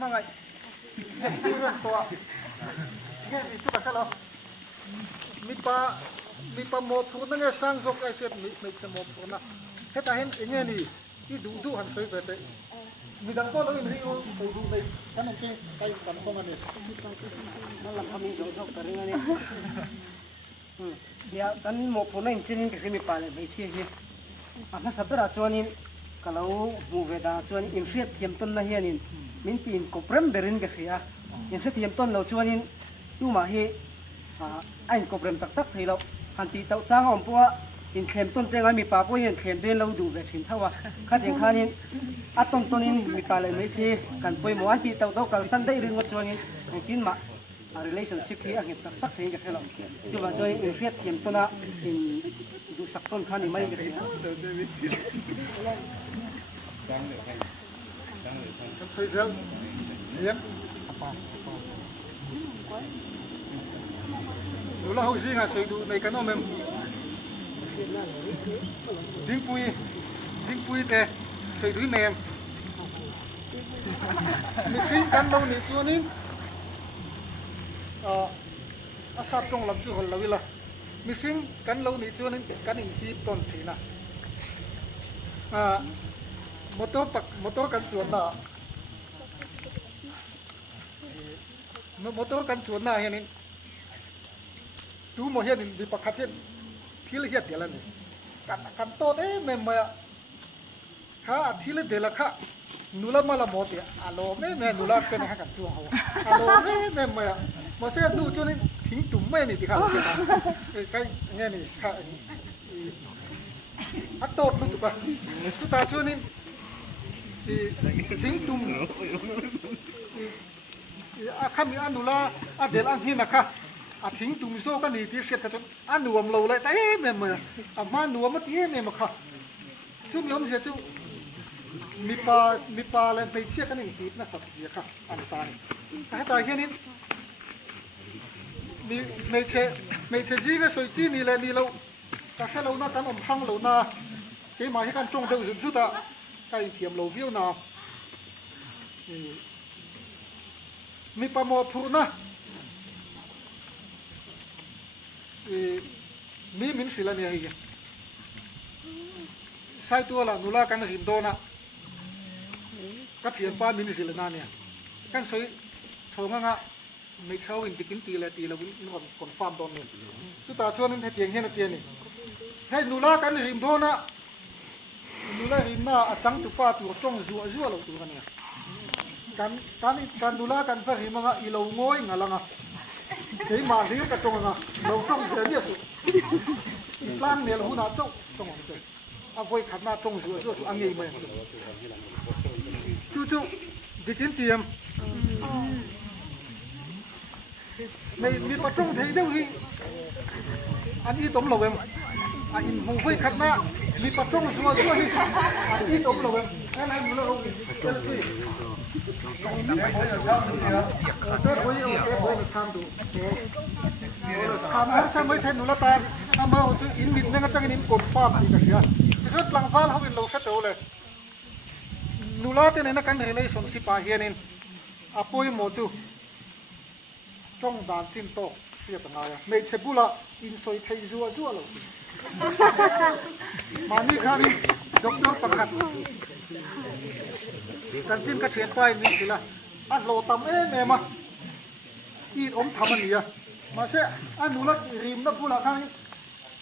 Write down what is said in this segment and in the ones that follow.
มาไงเรื่องตัวแค่นี้ชุดอะไรมีปลาหมอบพูนั่นไงสร้างศกไอ้เสียมีปลาหมอบพูนะเฮ้ยแต่เห็นอย่างเงี้ยนี่ที่ดูหันสวยไปแต่มีดังก็แล้วมีอยู่ไปดูไปกันนั่นเองไปกันตรงนั้นเนี่ยนั่นแหละทำมีโจทย์เท่ากันนี่เดี๋ยวตอนหมอบพูนั่นจริงๆก็คือมีปลาเลยไม่เชื่อที่อันนั้นสัปดาห์ชวนนี้ก็เราหมู่เวดาชวนอินเฟียเทียมต้นละเฮียนินมินตีนกบเริ่มเบรินกับเฮียอินเฟียเทียมต้นเราชวนนี้ดูมาเฮไอ้กบเริ่มตักๆที่เราหันตีเต้าจ้างอมปัวอินเทียมต้นเต็งมีปลาปัวเห็นเทียมเดินเราดูแบบสินเท่าว่าข้าเทียงข้านี้อัดต้นนี้มีปลาเลยไม่เชื่อกันป่วยหมู่อันตีเต้ากันสั้นได้เรื่องว่าชวนนี้กินมาrelationship ที่อันนี้ตักๆที่กับเราจุดว่าชวนอินเฟียเทียมต้นน่ะดูสักต้นข้านี้ไม่ได้สวยจังเนี่ยดูแลเขาสิงะสวยดูในกันโนมดิ้งปุยแต่สวยดูแมมมีฟิงกันเราหนีตัวนี้อาซาตรงลำจุกเราวิละมีฟิงกันเราหนีตัวนี้กันอินทีต้นทีนะมอเตอร์กันส่วนน่ะมอเตอร์กันส่วนน่ะเห็นนี่ดูโมเห็นดีปะคัดเห็นที่ละเอียดเดียวละนี่กันโตเด้แม่มาข้าที่ละเดียวละข้านูละมาละหมดเนี่ยอารมณ์แม่นูละเป็นข้ากันส่วนเขาอารมณ์แม่มามาเสียดูจนนี่ทิ้งตุ่มแม่นี่ที่ข้าเห็นนะใกล้เงี้ยนี่ข้าอัดโตดรู้ตัวสุดท้ายจนนี่ทิ้งตุ่มข้ามีอันนูละอันเดลอันที่นะคะทิ้งตุ่มโซ่กันนี่ที่เสียจนอันหนวมเราเลยแต่แม่เมื่อมาหนวมมาที่แม่มาค่ะชุ่มยมเสียจุมีปลาอะไรไปเชี่ยกันหนึ่งทีน่าสับเสียค่ะอันตายแต่ตายแค่นี้มีไม่เช่จีก็สวยจีนี่แหละนี่เราแต่แค่เราหน้ากันอมพังเราหน้าเกี่ยมาให้กันจงเดือดสุดอ่ะใกล้เทียมเราวิวนามีปลาหมอพูนะมีมินสิละเนี่ยอีกใส่ตัวละนุลากันหินโดนะก็เทียนป้ามินสิละนาเนี่ยกันสวยโชว์งะไม่เช่าอินติกินตีละวิ่งก่อนฟาร์มตอนนี้สุดท้ายชวนนึงให้เตียงเฮียนเตียงนี่ให้นุลากันหินโดนะนุลาหินน่ะจังตุฟ้าตัวจ้องจัวเราตัวกันเนี่ยการนุลากันเพื่อหิมะอีเราง่อยงะละงะเฮ้ยมาสิกระจงนะเราต้องเดี๋ยวสุดร่างเนี่ยเราหัวหน้าจ้องของเจ้าเอาไว้ขัดหน้าจ้องสุดอันนี้ไม่จู่ดิจินเตียมไม่มีปะจ้องเทียเดียวที่อันนี้ต้มเราเองอันนี้หงไว้ขัดหน้ามีปะจ้องสัวที่อันนี้ต้มเราเองนั่นให้มันเราทำให้แทนนุลตาทำมาจุอินมิดนั่งจังอินกดฟ้าอีกอย่างเงี้ยที่สุดหลังฟ้าเขาเป็นเราเสด็จเลยนุลาเตนนักการเรียนสมศิปาเฮียนินอาปุยโมจูจ้องด่านจินโตเสียตั้งไงในเชบุละอินซอยไทยจัวเรามานี่ครับดอกประกาศกันจิ้มกระเทียมไปนี่สิละอันโลตำแม่มาอีอมทำมันเนี่ยมาเสียอันนูละริมนับพูละครั้งนี้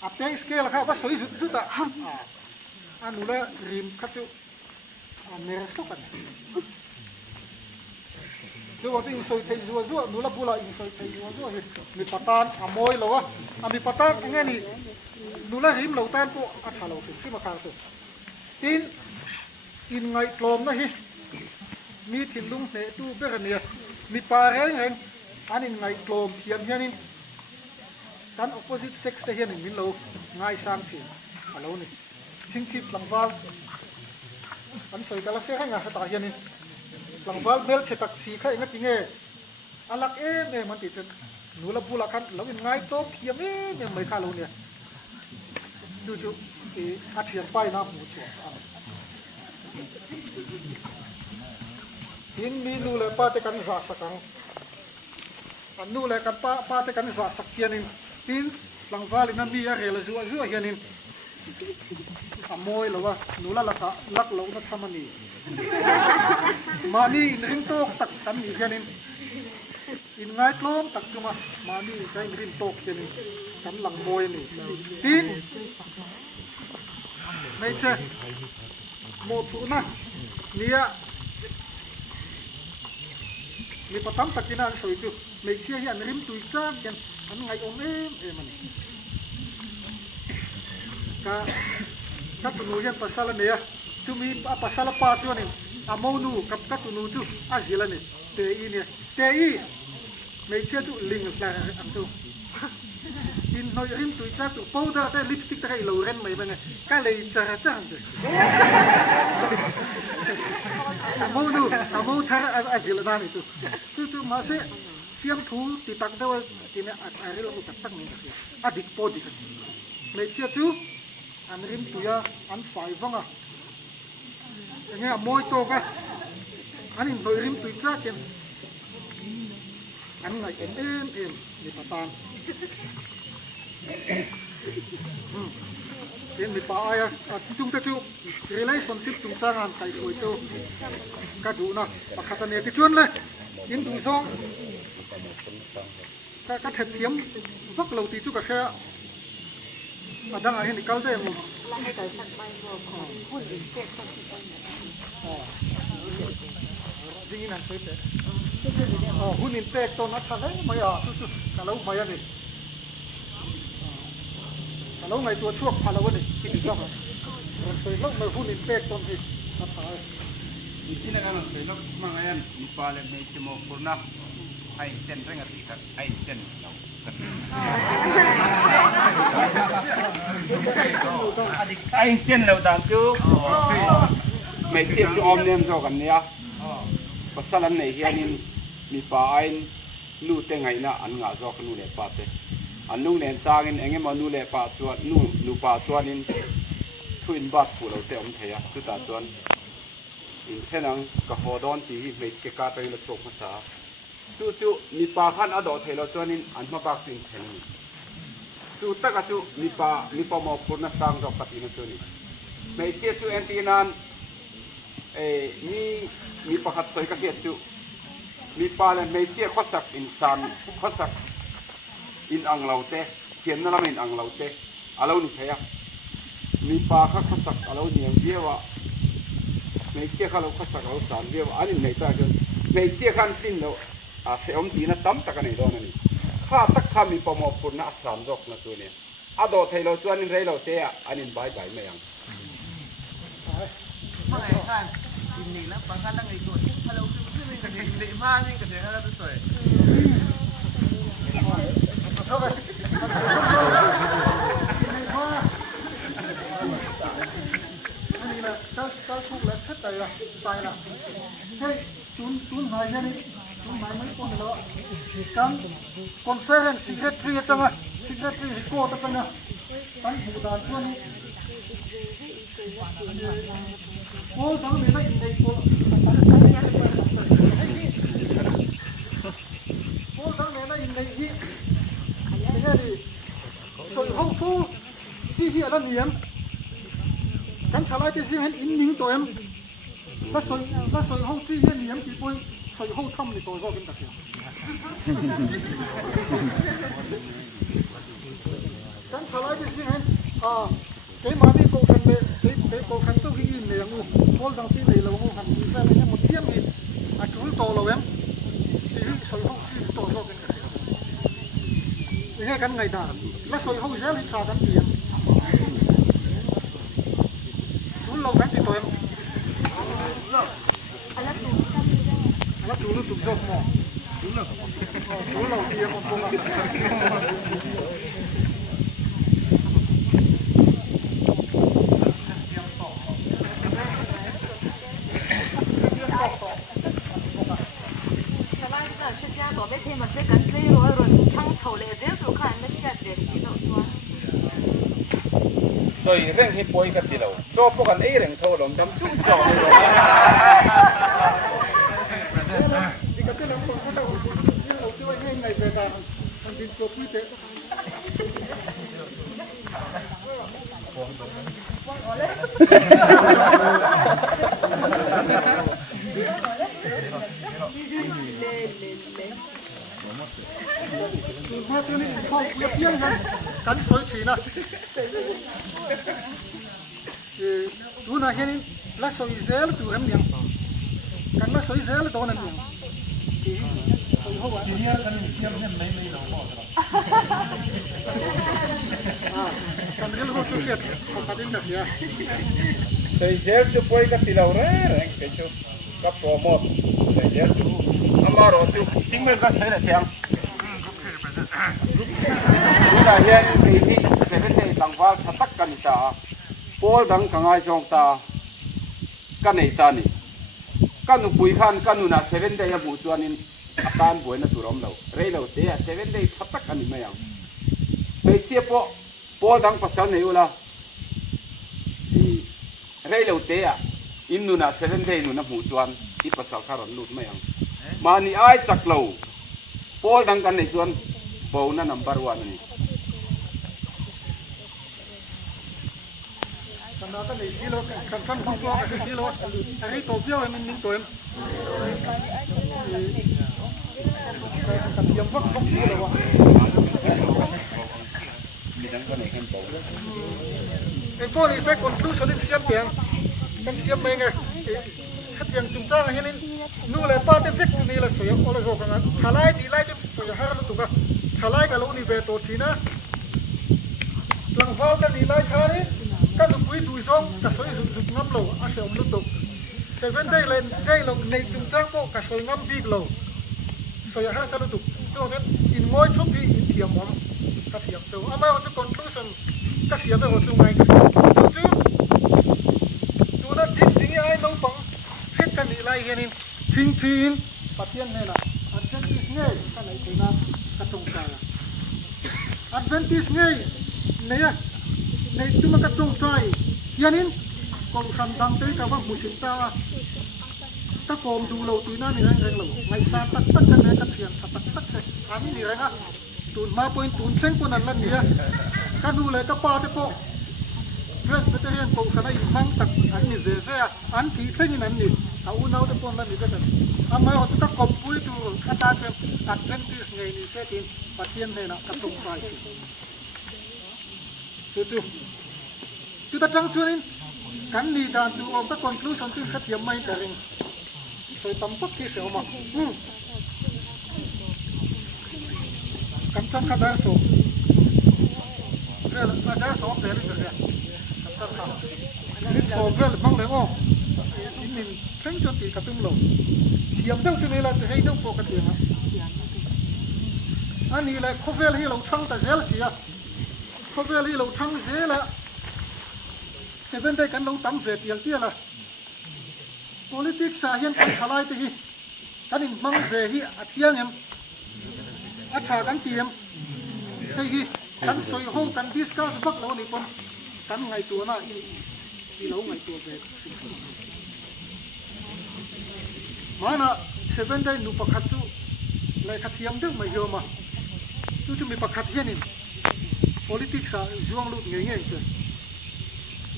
อัพเตสเกลละครับว่าสวยสุดอ่ะอันนูละริมคัดจุอันเนรสกันดูว่าที่อินโซยเทจัวนูละพูละอินโซยเทจัวมีปัตตานอโมยเหรอวะมีปัตตานอย่างเงี้ยนี่นูละริมเราแต้มปุ๊อัดฉลองสุดที่มาคางสุดตีนอินไงกลมนะฮิมีถิ่นลุงเนตู้เบรเนียมีปลาแห้งอันนี้ไงกลมเทียมเฮียนินกัน opposite sex เฮียนินมินโลง่ายสร้างถิ่นฮัลโหลนี่ชิงชิบหลังวาลอันสวยแต่ละเสียให้งาตาเฮียนินหลังวาลเบลเชตักสีข้าเองก็จริงอันลักมันติดหนูละบูละคันเราเป็นง่ายโตเทียมไม่ข้าเราเนี่ยจู่อาเทียนไปน้ำหมูเฉียด ทินมีนูเลยป้าจะกันสาสักังอันนูเลยกันป้าจะกันสาสักเกียนินทินหลังฟ้าลินามีอะไรละจัวเฮียนินขโมยหรือว่านูละลักหลงนัทมันนี่มานี่ริมโตกตักกันอีกเฮียนินอินง่ายกล้องตักจุมานี่ใจริมโตกเฮียนินกันหลังโมยนี่ทินไม่ใช่โมตุนะเนี่ยมีปะทัมตักกินอันสวยจุไม่เชื่อยันริมตุยจ้างกันอันไงองมันกับตุนูยันภาษาละเนี่ยจุมีภาษาละปาจวนนี่อาโมนูกับตุนูจุอาจิละนี่เตอีเนี่ยเตอีไม่เชื่อจุลิงอะไรอันจุอินหน่อยริมตุยจ้างจุปูดาแต่ลิปสติกตะไคร้เหลวเรนไม่เป็นไงก็เลยจะจ้างจุอาโมทาอาจิละนั่นจุมาเสเสียงทูติตักได้ว่าทีนี้อะไรเราตักตั้งนี่อดีตโปดิกันไม่เชื่อจุอันริมตุยอันฝ่ายฟังอ่ะอย่างเงี้ยมวยโตกันอันนี้หน่อยริมตุยจ้ากันอันไหนเอ็มนี่ปะตานเอ็มมีป่าอ่ะจุ่มตะจุrelationship จุ่มสร้างงานใครสวยโตก็ดูนะปะขัดเนี่ยที่ชวนเลยยินดูซองก็เถียมวักเราตีจุกกระแค่ดังอะไรนี่เขาได้มั้งดิ้งนั่นสวยเตะหุ่นอินเตะตัวนักขันเลยไม่อ่ะสุดๆkalauไม่อ่ะนี่kalauไงตัวช่วงพาเราเนี่ยที่ดีจังเลยสวยแล้วไม่หุ่นอินเตะตัวนี้นักขันที่นั่นก็สวยแล้วมังไงอันมีปลาเล็กในชั่วโมงคนนับไอเจนเร่งกันตีกันไอเจนเราไอเจนเราตามจูไม่เทียบจูอมเนียมโซกันเนี่ยภาษาลันในเฮียนินมีปลาไอนู่เต็งไงนะอันงาโซกันนู่เล่ปลาเตอันนู่เล่จางินเองมันนู่เล่ปลาจวนนู่ปลาจวนนินทุนบัดผู้เราเตะอมเทียสุดตาจวนอินเช่นนั้นก็พอดอนที่ไม่เสียการไปละโชคภาษาจู่มีปลาขันอดอเทเราจวนนินอันมาบักสิ่งเช่นนี้จู่ตะกัจู่มีปลาหมอพูนสังกับปฏิณจวนนี้ไม่เสียจู่เอ็นตีนั้นมีปลาขัดสวยกับเกียรจู่มีปลาเลยไม่เสียข้อสักอินสันข้อสักอินอังเราเตะเขียนนั่นละอินอังเราเตะอะไรนี่เทียมีปลาข้อสักอะไรนี่ยังเดียวว่าไม่เชื่อเขาเราข้อสักเราสารเดียวอันนี้ไม่ต่างกันไม่เชื่อขันสิ้นเราเสียอมตีนะตั้มตะกันในโดนนี่ข้าตักข้ามีประมอปุ่นนะสามจกนะตัวเนี่ยอดอเทเราจวนนี่ไรเราเตะอันนี้ใบไม่ยังเมื่อไงกันกินนี่แล้วบางครั้งแล้วไงตัวถ้าเราขึ้นไปกันดีมากนี่กันเดี๋ยวเราจะสวยก็ทุกแล้วชัดใจละตายละเฮ้ยจุนหายยังนี่จุนหายไม่พ้นแล้วกันคอนเฟอเรนซ์ซีเครตรีจังอะซีเครตรีโก้ตั้งนะกันบูดานตัวนี้โอ้ทั้งนี้นะอินเดียโก้โอ้ทั้งนี้นะอินเดียที่นี่ดิสวยห้องฟูที่เหี้ยนั่นเนี่ยกันชาลายที่สิ่งเห็นอินนิ่งตัวเอ็มแล้วสวยห้องที่เห็นเนี่ยกี่ปุยสวยห้องทำในตัวก็เป็นตะเกียบกันชาลายที่สิ่งเห็นเกี่ยมานี่โกขันเลยเกี่ยโกขันตู้ที่อินเนี่ยงูโกดังที่เลยเรางูขันที่แม่เนี่ยหมดเทียมนี่จุดโตเราเอ็มที่สวยห้องที่โตก็เป็นตะเกียบยังไงกันไงด่าแล้วสวยห้องเสียลิขากันเดียเราแค่ติดตัวเองแล้วดูรูปตุ้มจบหมอดูเราเทียมมันคง是家宝贝可以嘛？这跟这罗罗汤抽嘞，这都看那下这洗头说。所以เรื่องที่ป่วยกับที่เราชอบพวกกันเรื่องโทรลงจำชุ่มจ่อเลย là đi cái là không có đâu nhưng đầu tiên ngay ngày về cả thằng tin số quy tế mà cho nên không biết riêng ha cắn sói chỉ nè tu na hiện là sói dễ là tu em miệng cắn là sói dễ là đâu nè miệng thì không phải chỉ là cái miệng nem mấy mấy đâu mà cắn cái lỗ chút chết không phải đến được nhá soi zel chu poi ka tilau re ke chu ka promote soi zel chu amaro chu tingmel ka sai la thiang ina hian ke hi seven day tangwal thatak kan ta pol dang kangai jong ta kan nei ta ni kanu pui khan kanu na 7 day mu chuanin akan boina turom lo reilo te 7 day thatak ani mayang pe che po pol dang pasal nei ula reilo te a innu na 7 day nu na mu chuan i pasal kharon lut mayang mani ai chak lo pol dang kan nei chuan bo na number 1 ani còn đó cái này xí lô cần phân không có cái xí lô cái tổ phiếu em mình tổ em cần tiêm vắc không xí lô cái con này sẽ còn lưu số đến xiêm tiền cái xiêm mấy ngày hết tiền chúng ta hay nên nu lại ba tên viết này là sửa ô là rồi cái thà lại đi lại cho sửa hai lần tụi cái thà lại cái lỗ này về tổ thì na lần vào cái đi lại khá đấy các tụi quý đuôi xong cả số dùng ngâm lẩu ăn sẽ ông lúc tục 7 day lên đây là này chúng ta bộ cả số ngâm big lẩu số hai sao lúc tục cho nên in ngôi chúc đi in thiểm mắm các thiểm châu à mà họ cho conclusion các thiểm về họ chung này chứ tụi nó định định ai nấu bằng hết cái này lại cái này chính chính phát hiện này là Adventist nghe cái này thì là cái trồng cài Adventist nghe này này chúng ta trông trời hiện in còn khăn đăng tới cả vác mùi ta ta còn đủ lâu tí na này anh lâu ngày xa tắc tắc cái này cái chuyện tắc tắc cái anh gì đấy á tụi ma point tụi sen của anh lần này cái đủ lại cái pa thế po Presbyterian po cái này mang tắc anh này về anh thì thấy như anh này áo nào thế po lần này cái anh mà họ ta còn bui tụi cái ta cái Adventist ngày này sẽ tin phát hiện này là cái trông trời chúng ta trăng chưa nên cắn đi đàn tụ ông các conclusion từ các điểm may cả rình rồi tấm bất kỳ sự mà cắn chân các đá số rồi là đá số để lên được lên số về là bằng đấy ô mình tránh cho tỷ cả tung lầu điểm đâu cho nên là hay đâu có cái điểm anh này là không về là lâu trăng ta dễ là gì à không về là lâu trăng dễ là 7 day kan lo tam ve tial tia la politics sa hian kan khalai te hi kan in mang ve hi athiang em atha kan tiam te hi kan soi ho kan discuss bak lo ni pon kan ngai tu na i lo ngai tu ve mana 7 day nu pakhat chu lai khathiam deuh mai yo ma chu mi pakhat hian in politics sa zuang lut nge nge che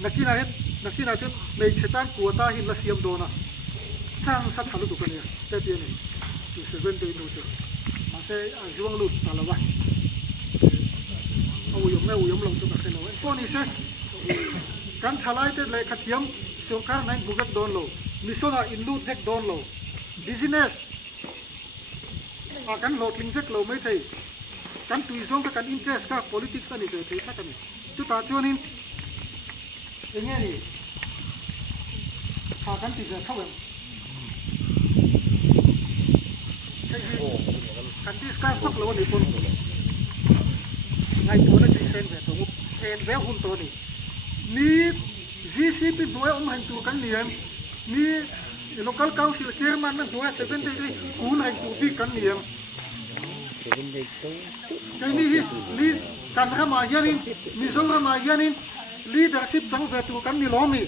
nakina chun nei chetan kuata hin la siam dona chang sat halu tu kania te ti ni tu 7 day no chu ma se juang lut talawa au yom long tu ka kheno ko ni se kan thalai te le khathiam sokar nai bugat don lo misona in lut hek don lo business a kan lot ling hek lo mai thei kan tuizong ka kan interest ka politics ani te thei thakan chu ta chuanin nghe đi, thà cắn thịt là thâu em, cắn thịt cá thóc lâu này con, ngày tuổi nó chỉ sen về tổ mục, sen véo hun tổ này, ni VCP đuôi ông hành tù cắn niệm, ni local council chairman nó đuôi 7 day đi, cuốn hành tù bị cắn niệm, cái ni cắn ham mà yanin, misong ham mà yanin leadership chẳng về tụ cắn ni lomi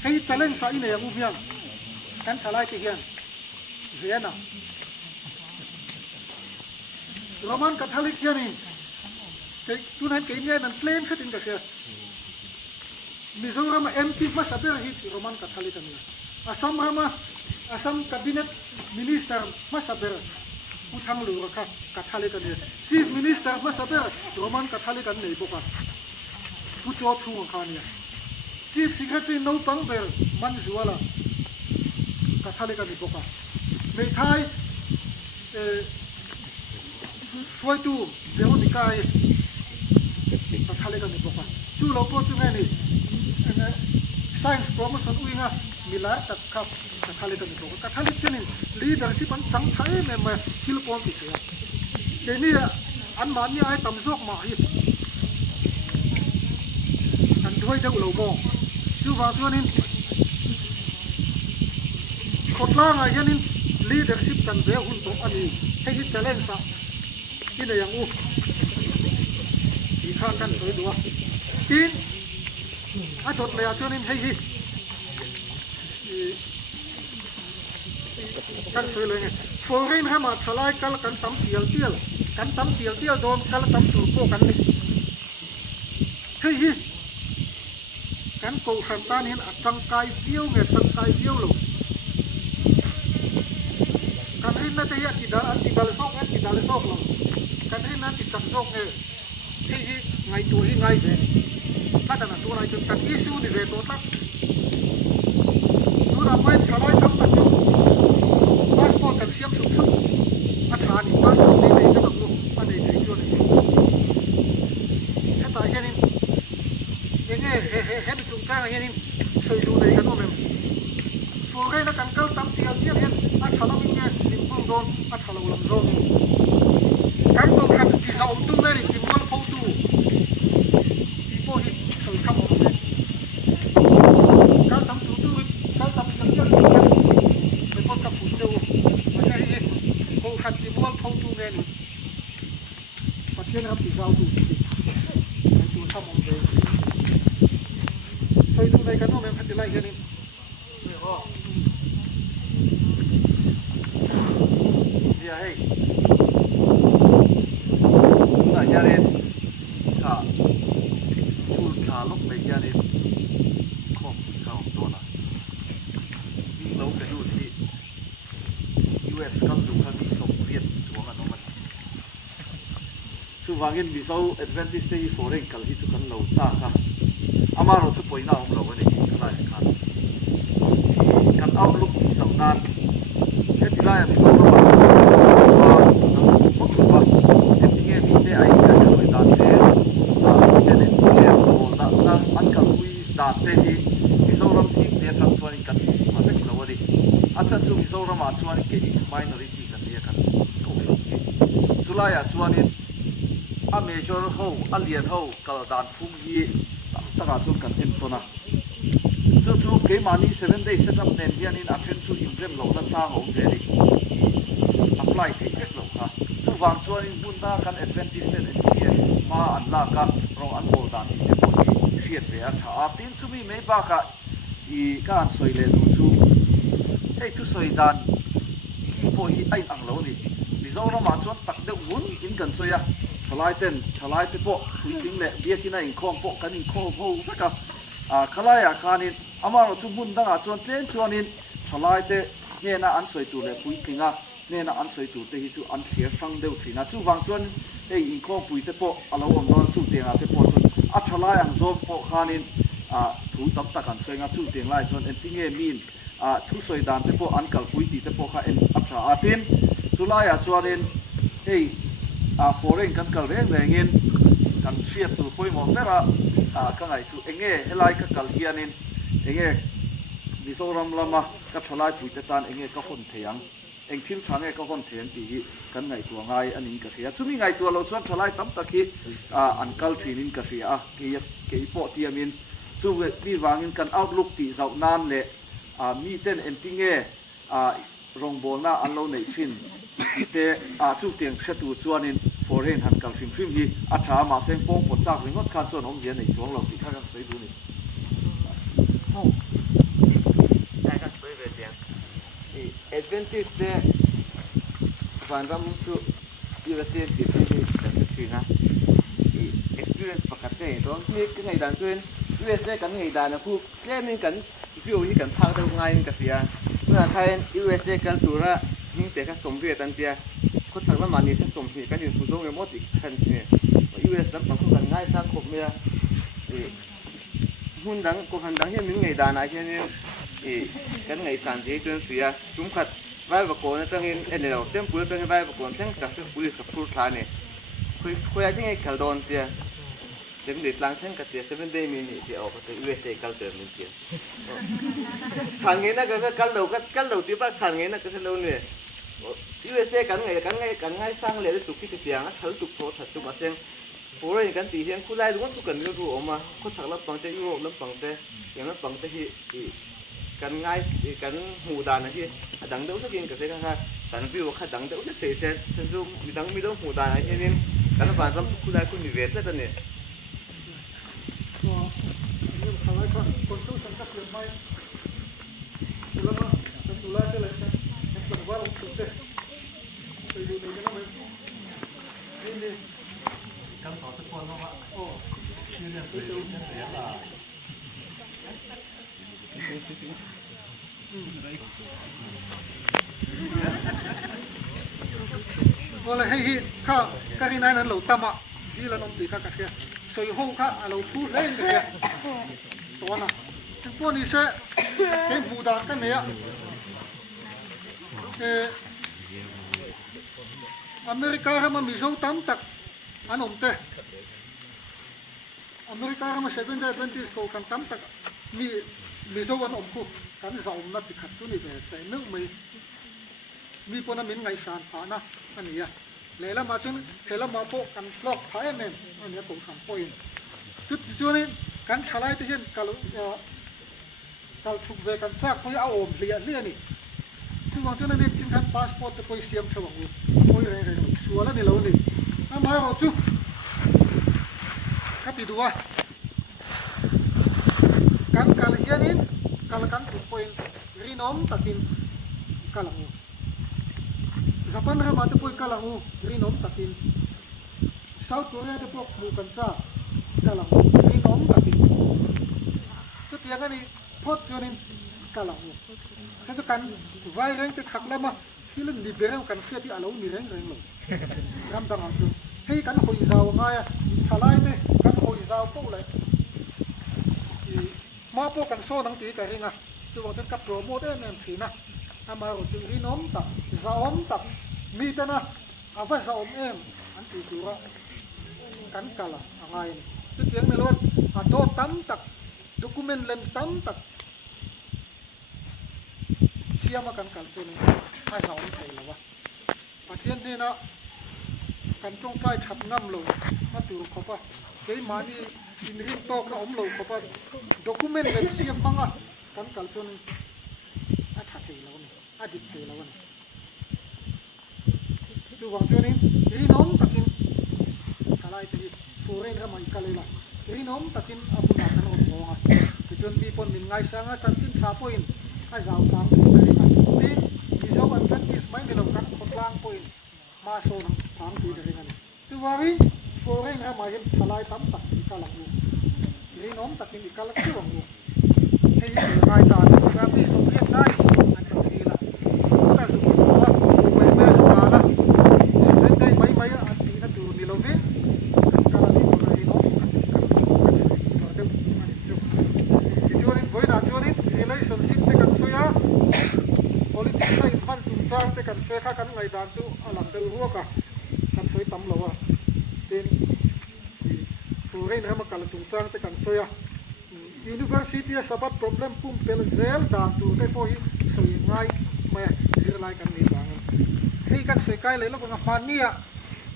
hay challenge sai này ubiang cắn salai thì hiền เรียนอ่ะโรมันคาทอลิกเนี่ยนี่ทุนให้เกี่ยเนี่ยนั่นเคลมขึ้นกับเชื่อมิโซรามาMPมาสับเบอร์ฮิตโรมันคาทอลิกเนี่ยอาซัมคาบิเนตมินิสเตอร์มาสับเบอร์ผู้ทางหลวงคาทอลิกเนี่ยชีฟมินิสเตอร์มาสับเบอร์โรมันคาทอลิกเนี่ยบอกว่าผู้จอดชูงเขาเนี่ยชีฟสิกเรตรีโนปังเบอร์มันจัวละคาทอลิกเนี่ยบอกว่าไม่ไทยช่วยดูเดี๋ยวนี่กายคาทอลิกเนี่ยบอกว่าจู่เราพูดถึงไงนี่ science promotion อุ้ยนะมีหลายแต่ครับคาทอลิกเนี่ยบอกว่าคาทอลิกเนี่ย leadership มันสังไทยเนี่ยมาฮิลปอนติเสียเดี๋ยวนี้อันมันนี่ไอ้ตำซอกมาฮิตอันด้วยเด็กเราบอกจู่ว่าจู่นี่คนล่างไอ้ยันนี่ leadership กันเดี๋ยวหุ่นตกอันนี้ให้ฮิตจะเล่นซะที่ไหนยังอู้ที่ข้างกันสวยดูอ่ะที่อาจดเลยจู่นี่ให้ฮิตกันสวยเลยไงโฟร์เรนให้มาทลายกันตั้มเตียวกันตั้มเตียวโดนกันตั้มถูกโกกันนี่เฮ้ยกันโกขันตานี่อัดจังกายเดียวไงจังกายเดียวหรอกันให้นั่นจะยังติดดาลซอกหรอกันให้นั่นติดจังซอกเฮ้ยไงตัวไงเลยถ้าแต่ละตัวอะไรจนกันอิชูนี่เลยตัวตั้งดูเราไม่ทลายตั้มกันจุพาสปอร์ตกันเสียมสุดอาชานี่พาสปอร์ตนี่เลยจะแบบนู้นอันนี้เลยช่วยให้ตายแค่นี้ยังไงเห็นจุงจ้างอย่างนี้ช่วยดูเลยกันนู้นเองโฟร์เรนกันเกิลตั้มเตียวเห็นอาชาเราวิ่งเนี่ยริมพุ่งโดนอาชาเราลำโซ่กันโกขันที่สาวตุ้งเลยริมวันพูดูที่พวกที่ช่วยทำอะไรกันตั้มตู้กันตั้มเตียวเป็นพวกกับผู้เจ้าไม่ใช่โกขันที่วันพูดูเนี่ยประเทศนะครับที่สาวดูให้ดูทำอะไรช่วยดูในกันนู้นเองพัฒนาแค่นี้dia hei na yarin ka chul kha lok mai yarin khom ka to na ni lo ka du ti US kam du ka bi so viet chuang an man chu wangin bi so advantage te foreign kal hi chu kan lo cha ka amaro chu poina om lo ni kala khan kan outlook so nan he ti la ya mi so te hi mizoram sim te thang chuan kan ma vek lo ari acha chu mizoram a chuan ke minority kan dia kan ko lo chulaya chuan in a major ho alian ho kal dan phum hi changa chu kan en tona chu ke mani 7 days setup nen hian in action chu imprem lo la cha ho te ri apply ke vek lo ha chu wang chuan in bunda kan advantage te ma an la ka ro an bol dan te po fiat ve a tha tin chu mi mai ba ka I kan soi le lu chu ei tu soi dan ki po hi ai ang lo ni mizo ro ma chuan tak de un in kan soya thalai te po hui ting le biatina in khom po kan in kho ho taka a khalaya khanin amaro chu bun danga chuan tlen chuanin thalai te ne na an soi tu le hui kinga ne na an soi tu te hi chu an thiar sang deu thina chu wang chuan ei in kho pui te po alo om don chu te nga te po chuan a thalai ang zom po khanin a thu tam tak an soinga chu teng lai chuan en tinge min a thu soi dan te po an kal pui ti te po kha en apra atin chulai a chuanin ei a foreign kan kal reng rengin kan shiat tu poi mo tera a ka ngai chu enge helai ka kal hianin enge mizoram lama ka thalai pui te tan enge ka hon theyang eng thil thang e ka hon theyang ti hi kan ngai tu ngai anin ka thia chumi ngai tu lo chuan thalai tam takhi an kal thinin ka ria ke po ti amin chu mi wangin kan outlook ti zau nan le mi ten entinge rong bol na an lo nei thin te chu tiang khatu chuanin foreign han kal fim hi a tha ma seng pong po chak ringot khan chuan hom hian nei chuang lo ti kha kan sei du niได้ก็สวยไปเตียง advantage เนี่ยวันรำสุUSA ที่ที่จะถึงนะ experience ปกติตัวนี่ก็ไงด่านตัว USA กันไงด่านนะพวกแค่นี้กันฟิวที่กันทางตรงไงกันเสียเมื่อไทย USA กันตัวละยิ่งแต่ก็สมเด็จตันเดียคนสั่งน้ำมันนี่ถ้าสมเหตุกันอยู่สุดตรงเลยหมดอีกทันที US น้ำปังกันง่ายสักครบเมียหุ่นดังก็หันดังเห็นไงด่านอะไรเนี่ยกันไงสันติจนเสียจุ่มขัดไว้ประกอบนั่นต้องเห็นเราเต็มปืนต้องเห็นไว้ประกอบทั้งจากที่ปุริกับพูดท้ายเนี่ยคุยที่ไงขัดโดนเสียเต็มเด็ดล้างทั้งกับเสีย7 day มินิเสียออกแต่ USA กันเติมเสียสั่งเงี้ยนะก็กันเราที่บ้านสั่งเงี้ยนะก็จะเราเนี่ย USA กันไงสร้างเลยได้ตุกที่เสียงนะเขาตุกโพสตุกมาเสียงโอ้ยกันตีเสียงคู่ไล่รู้ว่าตุกกันรู้ออกมาคนสั่งรับฟังจากยุโรปรับฟังแต่อย่างนั้นฟังแต่ที่กันง่ายกันหูดานนะที่ดังเดี๋ยวจะกินกับเสียงค่ะแต่วิวค่ะดังเดี๋ยวจะเสียเสียฉันรู้มีดังมีต้องหูดานอะไรนี่กันรับฟังรับคู่ไล่คู่มีเวทแล้วตอนนี้ ก็นี่อะไรก็คนตู้สังกัดเรียนไม่ตุลาเป็นตุลาเลยนะเป็นว่าเราตุลาไปดูในนั้นเลยนี่คำตอบทุกคนว่าโอ้นี่เนี่ยไปดูเสียละว่าอะไรให้ข้าข้าที่ไหนนั้นเราตั้มอ่ะที่เราต้องตีข้ากันแค่สวยห้องข้าเราพูดเล่นกันแค่ตัวน่ะถึงพวกนี้เสียเห็นบูดานกันเนี่ยอเมริกาเขามามีโซ่ตั้มตักอันนั้นเตะอเมริกาเขามา7 day Adventist เขากันตั้มตักมีโซ่อันนั้นคู่กันจะอมนัดที่ขัดจุนี่แต่นึกไม่มีปนมินไงสารผ่านะอันนี้เลยละมาจนเฮละมาโปกันลอกผ่าเนี่ยอันนี้ตรงสามpointจุดนี้กันชลายที่เช่นกัลสุกเวกันซักเขาเอาอมเลียนี่ทุกวันจนนี่จึงกันพาสปอร์ตจะไปเสียมเท่าไหร่โอ้ยเรื่องชัวร์แล้วนี่เราเนี่ยน้ำมาเอาจุกันติดว่ากันกัลเฮียนี่กันถูกไปรีนอมตักินกัลังJapan ha mate poi kalangu rinom takin South Korea de pok mu kancha kalangu rinom takin chu tiang ani phot chonin kalangu kha kan vai reng te thak lama hilen ni berang kan sia ti alo ni reng lo ram dang ang chu hei kan hoi zaw nga ya thalai te kan hoi zaw po le ma po kan so nang ti ka ringa chu wang chen kap pro mo te nem thina ama ro chu rinom tak zaom takมีแต่นะเอาไว้สอมเอ็มอันที่ตัวกันกะละอะไรจุดเลี้ยงในรถอัดโดตั้มตักด็อกิเมนต์เล่มตั้มตักเสียมากันกันจนไอ้สอมไทยแล้ววะประเทศนี้นะกันจงใจฉัดน้ำลงมาตัวเขาปะเกี่ยมานี่อินรินโตกนะอมลงเขาปะด็อกิเมนต์เล่มเสียมังอ่ะกันกันจนไอ้ฉัดไทยแล้วนี่ไอ้ดิบไทยแล้วนี่จูวางจวนนี้รีน้อมตักินอะไรที่ฟูเรนก็มาอีกเลยล่ะรีน้อมตักินอาบุญกันอดมองอ่ะจนมีคนมินไงสังอ่ะจันจินชาปอยน์ไอ้สาวกลางคนเลยล่ะที่มีเจ้าอันเป็นที่สมัยนี้เรากันคนล่างปอยน์มาโซนทางที่เรื่องนี้จูวางนี้ฟูเรนก็มาเห็นทลายตั้มตักอีกหลังอยู่รีน้อมตักินอีกหลังที่หลังอยู่ให้ยิ่งใหญ่ตาเนี่ยสามีสมเด็จได้อันนี้ละแต่สุดท้ายเว้ยแม่สุดท้ายละไม่อันที่นั่นดูนี่เราเว้ยการนี้คนนี้เนาะเดี๋ยวจวนนี้ไว้นะจวนนี้ relationship ที่กันสวย politics ใส่พันจุนจ้างที่กันสวยข้ากันไงด่านจู่หลังเดือดรัวกันสวยตั้มเราอ่ะเป็นฟูเรนให้มากันจุนจ้างที่กันสวย university สบัด problem ปุ่มเปลเซลด่านจู่ได้พอสวยง่ายไม่สิรายกันนี่บ้างให้กันสวยใกล้เลยแล้วก็มาฟันเนี่ย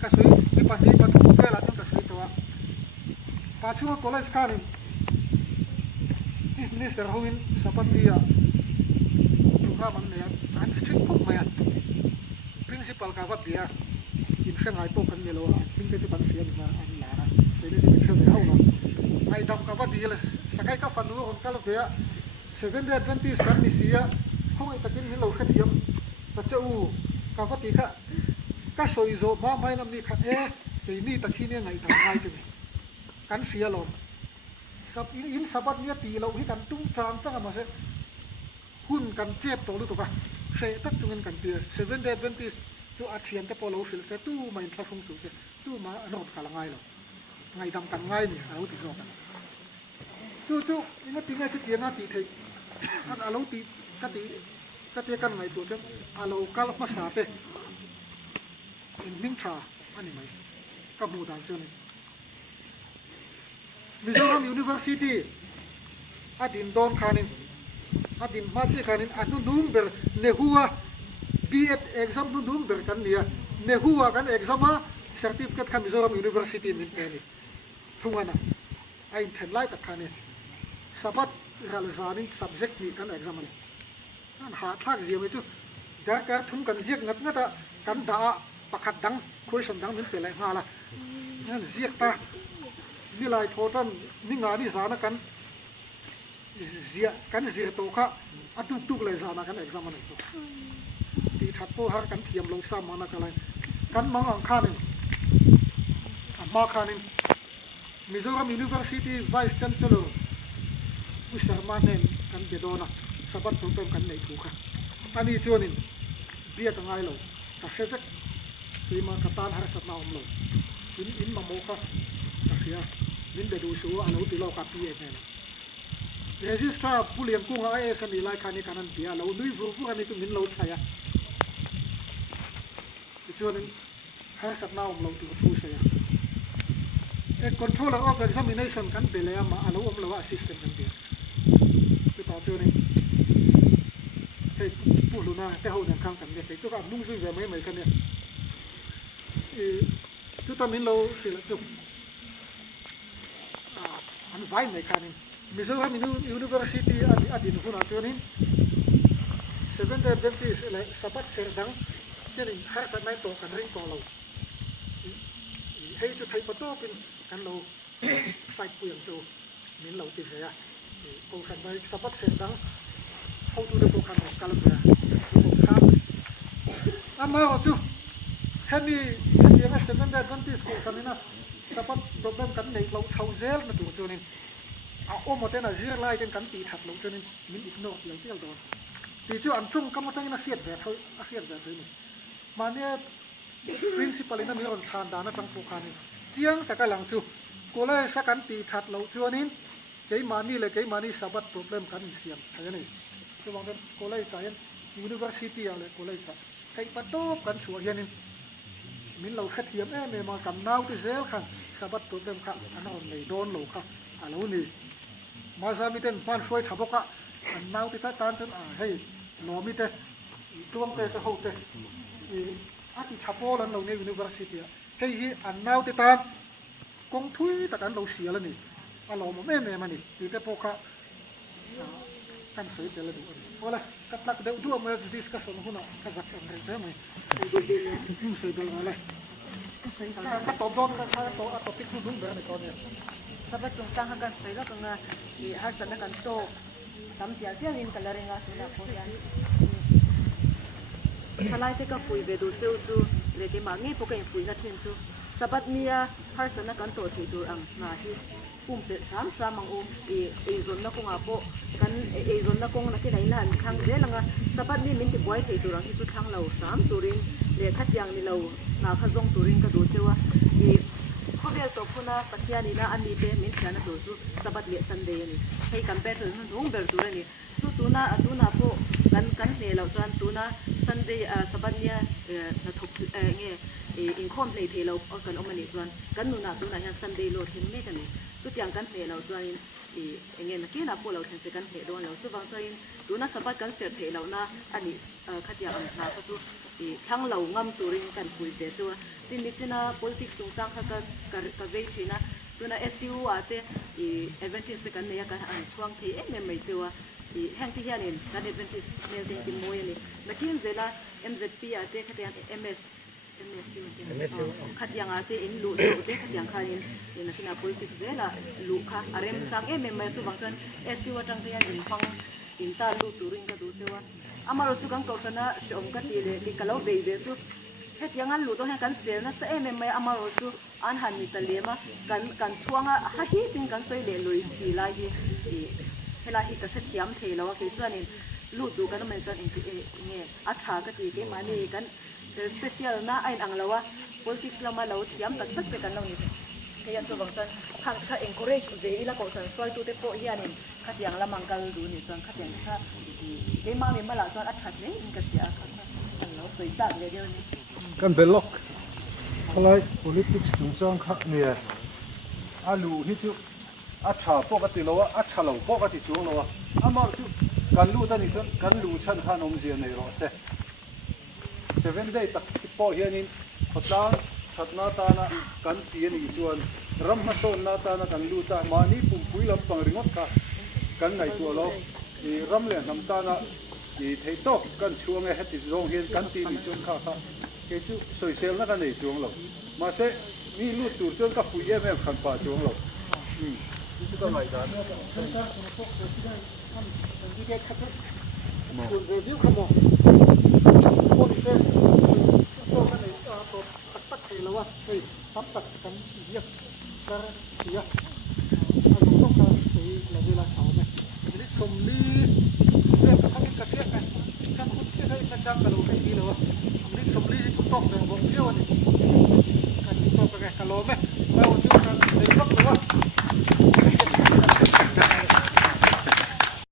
ก็สวยมีปัจจัยปัจจุบันละจังก็สวยตัวปัจจุบัน college กันนี่เสือหุ่นสัปดาห์ดูข้ามันเนี่ยอัน strict พวกมัน principal กับวัดเดียอินเชียงไฮโตกันเนี่ยเราถึงจะบันเสียนมาอันหนาเดี๋ยวจะเป็นเชื่อไม่เอาเนาะไอ้ดำกับวัดเดียเลยสักไอ้ก็ฟันรู้คนก็เลย7 day Adventistกันมีเสียเขา thung ai takin min lo khat hiam ta chau ka va ti kha ka soi zo ma mai nam ni khat ke mi ta khi ne ngai ta ngai chu kan sia lo sab in sabat ni ti lo hi kan tung chang ta ma se hun kan chep to lu to ka se tak chungin kan pi 7 day 20 chu a thian te polo sil se tu mai thla sung su se tu ma anot kala ngai lo ngai dam kan ngai ni au ti zo kan chu ina ti ngai chu ti na ti thei an alo ti ka te kan ngai tu chu alo kal ma sa te in ming tra ani mai ka mu dan chu ni Mizoram University adin don khanin adin matse khanin atu number nehua BF exam nu number kan nia nehua kan exam a certificate kan Mizoram University min teni thungana ai then lai ta khani sabat ralzanin subject ni kan exam ani an ha thak jiam chu dar ka thum kan jiak ngat ngata kan da pakhat dang question dang min pelai ngala nan jiak ta ni lai thotan ni nga ni zana kan zia to kha atu tuk le zana kan exam ani to ti that po har kan thiam lo sa mana kalai kan mang ang khanin ma khanin Mizoram University Vice Chancellor Usharma nen kan bedona sabat problem kan nei thu kha ani chuanin bia ka ngai lo ka hrevet ti ma ka tan har sat na om lo in ma mo kha ka khia min de du su alo ti lo ka pi e ne registrar pulian ku nga e sani lai khani kanan pia lo nui vu vu ani tu min lo chaya chuanin har sat na om lo tu thu se ya a controller of examination kan belaya ma alo om lo assistant kan pia tu ta chuanin hey puluna te ho nan khang kan ne te chu ka nung zui ve mai kan ne chu ta min lo sila chu an vai mai kan Mizoram University adin huna chuanin 7 day Adventist like sabat serdang kenin har sa nai to kan ring to lo hei chu thai pato pin kan lo tai puyang chu min lo ti ya ko kan nai sabat serdang how to the ko kan kalam ya ko kham ama chu hemi na 7 day Adventist ko kanina sabat problem kan nei lo chau zel na tu chuanin a omotena zir lai ten kan ti that lo chuanin min ignore lo tial don ti chu an chung kam tang na khiat ve thau a khiat ve thei ni mane principal ina mi ron chan da na tang pu khani chiang ta ka lang chu kole sa kan ti that lo chuanin ke mani sabat problem kan siam thai ni chu bang den kole science university ale kole sa kai pato kan chu hianin min lo khat hiam e ma kan nau ti zel khan sabat problem kha ana on nei don lo kha alo ni ma sa mi ten pan shoi thaboka an nau ti ta tan chen a hei no mi te tuang te ho te ati thapo lan lo ne university hei hi an nau ti tan kong thui ta kan lo sia la ni alo mo me ma ni ti te poka kan soi te la du wala kat lak de du ma discussion huna ka zak an re se mai soi dal wala ka to don ka to a topic nu dum ber ni ko ne sabat chung sang hagan soi la ka nga I har sa na kan to tam tial tial in kalarenga tuna ko yan khalai te ka fui ve du chu chu le ke ma nge po ka fui za then chu sabat nia har sa na kan to thi dur ang na hi pe sam mang o e zon na ko nga po kan e zon na kong na ki nai lan khang je langa sabat ni min ti boy thei dur ang hi chu thang lo sam turin le khat yang ni lo na kha zong turin ka du chewa I Kobel to puna pakiani na ani te min chana to chu sabat le sunday ani hei compare nu dong ber tu ani chu tuna atuna po kan ne lo chuan tuna sunday sabat nia na thop nge in khom le the lo kan omani chuan kan nu na tuna ya sunday lo thin me kan chu tiang kan ne lo chuan nge na ke na po lo thin se kan he don lo chu bang chuan tuna sabat kan ser the lo na ani khatia na ka chu thang lo ngam turin kan pui te chu tin ni china politics sung chang kha ka ve thina tuna SU ate Adventist kan ne ya kan an chuang the em mai chewa hang ti hianin kan Adventist ne te tin moi ni nakin zela MZP ate khatian MSU khatiang ate in lu te khatiang khain in nakina politics zela lu kha arem sang em mai chu bang chuan SU atang te hianin phang in ta lu turin ka du chewa ama ro chu kan ko kana shom ka ti le ki kalo be be chu het yang an lu to he kan sel na sa em mai ama ro chu an han ni talema kan chuanga ha hi tin kan soi le loi si la hi hela hi ka sa thiam the lo ke chuanin lu tu kan mai chuan nge a tha ka ti ke mani kan special na ain ang lawa politics lama lo thiam tak tak pe kan lo ni kaya tu bang chuan khang kha encourage ve ila ko san swal tu te po hianin khatyang lamang kal du ni chuan khatyang kha ke ma mi mala chuan a that le in ka sia kha an lo soi tak le dio ni กันเป็นล็อกอะไร politics จุงจังคักเนี่ยอาลูนี่จุอาชาปกติแล้วว่าอาชาเราปกติจุงแล้วว่าอามาจุกันลูตันนี่จุกันลูชันขนมเจียในรถเซ่7 day ตักที่พ่อเฮียนี่ขดล้างชัดหน้าตานะกันเสียนี่จวนรำมาโซนหน้าตานะกันลูตามานี่ปุ่มปุยลำปังริงอดค่ะกันไหนตัวเราอีรำเลียนน้ำตานะอีเทโต้กันช่วงไอ้เฮติสรงเฮียนกันตีนี่จวนค่ะ cái chú soi sel nó cái này chuông lộc mà sẽ mi lút tụt chuông các phụ em khăn pa chuông lộc chú có lại đóส่วนเรวิวขโมยโคตรเซ่ตัวกันไหนตัวตักเลยว่าเฮ้ยตักกันเยอะก็เสียอาสมทบกันเสียเราเวลาเขาเนี่ยนี่สมลีเรื่องเขาเป็นกระเสียกันจังคุณเสียให้กระจังกันเราไปสีเลยวะนี่สมลีถูกต้องเลยบอกเที่ยวนี่กันถูกต้องไปกันกันโลไหม